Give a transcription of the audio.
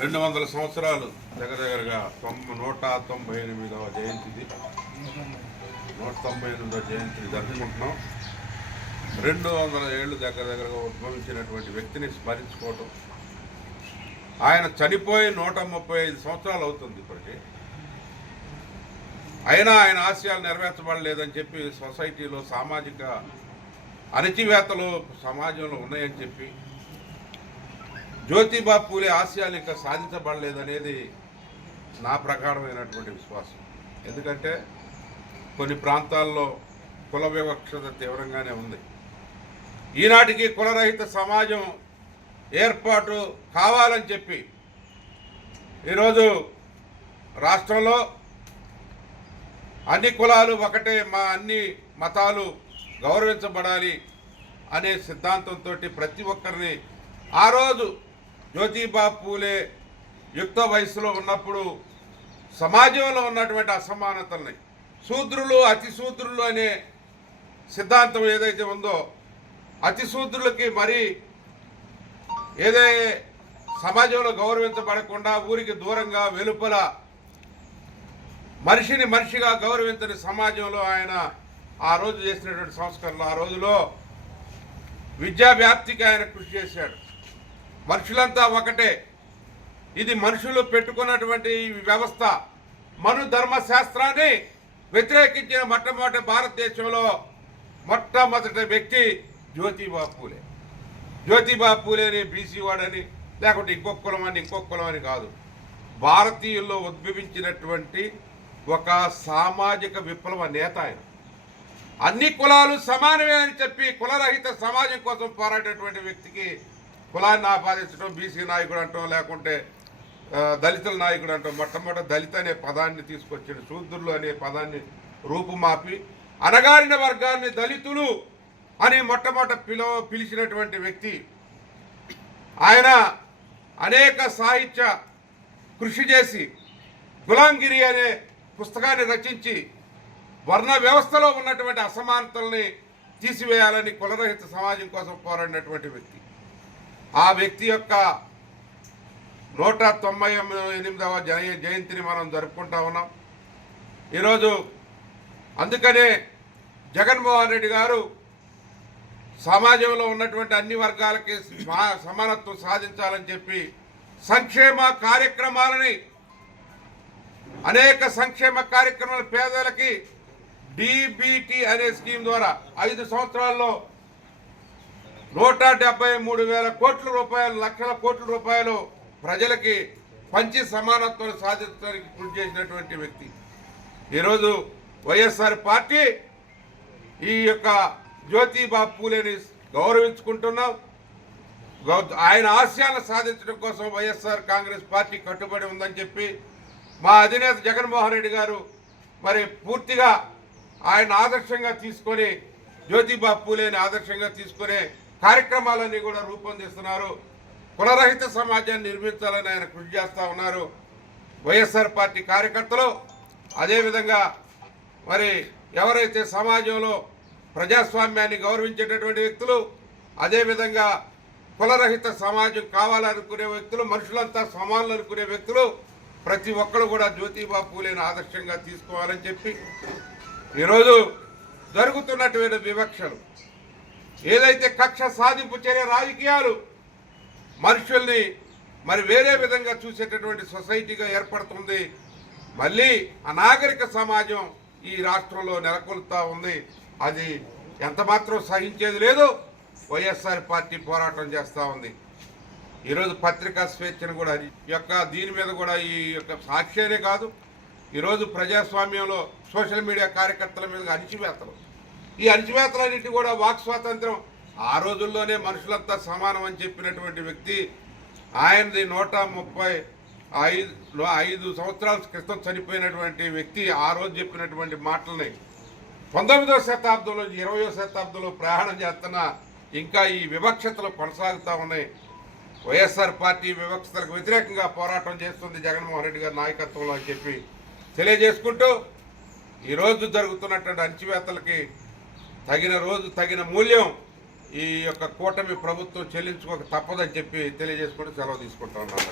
200 సంవత్సరాలు దగ్గరగా 198వ జయంతిది 198వ జయంతిని జరుపుకుంటున్నాం. 200 ఏళ్ళు దగ్గరగా ఉద్భవించినటువంటి వ్యక్తిని స్మరించుకోవటం. ఆయన చనిపోయి 135 సంవత్సరాలు అవుతుంది ఇప్పటికీ. అయినా ఆయన ఆశయాలు నెరవేర్చబడలేదని చెప్పి సొసైటీలో సామాజిక అణచివేతలు సమాజంలో ఉన్నాయని చెప్పి జ్యోతిబా పూలే ఆశయాలు ఇంకా సాధించబడలేదనేది నా ప్రగాఢమైనటువంటి విశ్వాసం. ఎందుకంటే కొన్ని ప్రాంతాల్లో కుల వివక్షత తీవ్రంగానే ఉంది. ఈనాటికి కులరహిత సమాజం ఏర్పాటు కావాలని చెప్పి ఈరోజు రాష్ట్రంలో అన్ని కులాలు ఒకటే, అన్ని మతాలు గౌరవించబడాలి అనే సిద్ధాంతంతో ప్రతి ఒక్కరిని ఆ రోజు జ్యోతిబా పూలే యుక్త వయసులో ఉన్నప్పుడు సమాజంలో ఉన్నటువంటి అసమానతల్ని శూద్రులు అతి శూద్రులు అనే సిద్ధాంతం ఏదైతే ఉందో అతి శూద్రులకి మరి ఏదైతే సమాజంలో గౌరవించబడకుండా ఊరికి దూరంగా వెలుపల మనిషిని మనిషిగా గౌరవించని సమాజంలో ఆయన ఆ రోజు చేసినటువంటి సంస్కరణలు, ఆ రోజులో విద్యా వ్యాప్తికి ఆయన కృషి చేశాడు. మనుషులంతా ఒకటే, ఇది మనుషులు పెట్టుకున్నటువంటి వ్యవస్థ. మను ధర్మశాస్త్రాన్ని వ్యతిరేకించిన మొట్టమొదటి భారతదేశంలో మొట్టమొదటి వ్యక్తి జ్యోతిబా పూలే. జ్యోతిబా పూలేని బీసీ వాడని లేకుంటే ఇంకొక కులం అని కాదు, భారతీయుల్లో ఉద్భవించినటువంటి ఒక సామాజిక విప్లవ నేత ఆయన. అన్ని కులాలు సమానమే అని చెప్పి కులరహిత సమాజం కోసం పోరాడేటువంటి వ్యక్తికి కులాన్ని ఆపాదించడం, బీసీ నాయకుడు అంటాం, లేకుంటే దళితుల నాయకుడు అంటాం. మొట్టమొదటి దళిత అనే పదాన్ని తీసుకొచ్చాడు, శూద్రులు అనే పదాన్ని రూపుమాపి అణగారిన వర్గాన్ని దళితులు అని మొట్టమొదట పిలిచినటువంటి వ్యక్తి ఆయన. అనేక సాహిత్య కృషి చేసి గులాంగిరి అనే పుస్తకాన్ని రచించి వర్ణ వ్యవస్థలో ఉన్నటువంటి అసమానతల్ని తీసివేయాలని కులరహిత సమాజం కోసం పోరాడినటువంటి వ్యక్తి. ఆ వ్యక్తి యొక్క 198వ జయంతిని మనం జరుపుకుంటా ఉన్నాం ఈరోజు. అందుకనే జగన్మోహన్ రెడ్డి గారు సమాజంలో ఉన్నటువంటి అన్ని వర్గాలకి సమానత్వం సాధించాలని చెప్పి సంక్షేమ కార్యక్రమాలని, అనేక సంక్షేమ కార్యక్రమాలు పేదలకి డీబీటీ అనే స్కీమ్ ద్వారా 5 సంవత్సరాల్లో 173,000 కోట్ల రూపాయలు, లక్షల కోట్ల రూపాయలు ప్రజలకి పంచి సమానత్వం సాధించడానికి కృషి చేసినటువంటి వ్యక్తి. ఈరోజు వైఎస్ఆర్ పార్టీ ఈ యొక్క జ్యోతిబా పూలేని గౌరవించుకుంటున్నాం. ఆయన ఆశయాలను సాధించడం కోసం వైఎస్ఆర్ కాంగ్రెస్ పార్టీ కట్టుబడి ఉందని చెప్పి మా అధినేత జగన్మోహన్ రెడ్డి గారు మరి పూర్తిగా ఆయన ఆదర్శంగా తీసుకొని జ్యోతిబా పూలేని ఆదర్శంగా తీసుకునే కార్యక్రమాలన్నీ కూడా రూపొందిస్తున్నారు. కులరహిత సమాజాన్ని నిర్మించాలని ఆయన కృషి చేస్తూ ఉన్నారు. వైఎస్ఆర్ పార్టీ కార్యకర్తలు అదేవిధంగా మరి ఎవరైతే సమాజంలో ప్రజాస్వామ్యాన్ని గౌరవించేటటువంటి వ్యక్తులు, అదేవిధంగా కులరహిత సమాజం కావాలనుకునే వ్యక్తులు, మనుషులంతా సమానులు అనుకునే వ్యక్తులు ప్రతి ఒక్కరు కూడా జ్యోతిబా పూలేని ఆదర్శంగా తీసుకోవాలని చెప్పి ఈరోజు జరుగుతున్నటువంటి వివక్షలు ఏదైతే కక్ష సాధింపు చర్య రాజకీయాలు మనుషుల్ని మరి వేరే విధంగా చూసేటటువంటి సొసైటీగా ఏర్పడుతుంది. మళ్ళీ అనాగరిక సమాజం ఈ రాష్ట్రంలో నెలకొల్తా ఉంది. అది ఎంతమాత్రం సహించేది లేదు. వైఎస్ఆర్ పార్టీ పోరాటం చేస్తూ ఉంది. ఈరోజు పత్రికా స్వేచ్ఛను కూడా దీని మీద కూడా ఈ యొక్క సాక్ష్యాలే కాదు, ఈరోజు ప్రజాస్వామ్యంలో సోషల్ మీడియా కార్యకర్తల మీద అణచివేతలు, ఈ అణచివేతలన్నింటి కూడా వాక్ స్వాతంత్రం ఆ రోజుల్లోనే మనుషులంతా సమానం అని చెప్పినటువంటి వ్యక్తి. ఆయనది 135 సంవత్సరాల క్రితం చనిపోయినటువంటి వ్యక్తి ఆ రోజు చెప్పినటువంటి మాటల్ని 19వ శతాబ్దంలో 20వ శతాబ్దంలో ప్రయాణం చేస్తున్న ఇంకా ఈ వివక్షతలు కొనసాగుతూ ఉన్నాయి. వైఎస్ఆర్ పార్టీ వివక్షతలకు వ్యతిరేకంగా పోరాటం చేస్తుంది జగన్మోహన్ రెడ్డి గారి నాయకత్వంలో అని చెప్పి తెలియజేసుకుంటూ ఈరోజు జరుగుతున్నటువంటి అణచివేతలకి తగిన మూల్యం ఈ యొక్క కూటమి ప్రభుత్వం చెల్లించుకోక తప్పదని చెప్పి తెలియజేసుకుంటూ సెలవు తీసుకుంటా ఉన్నాను.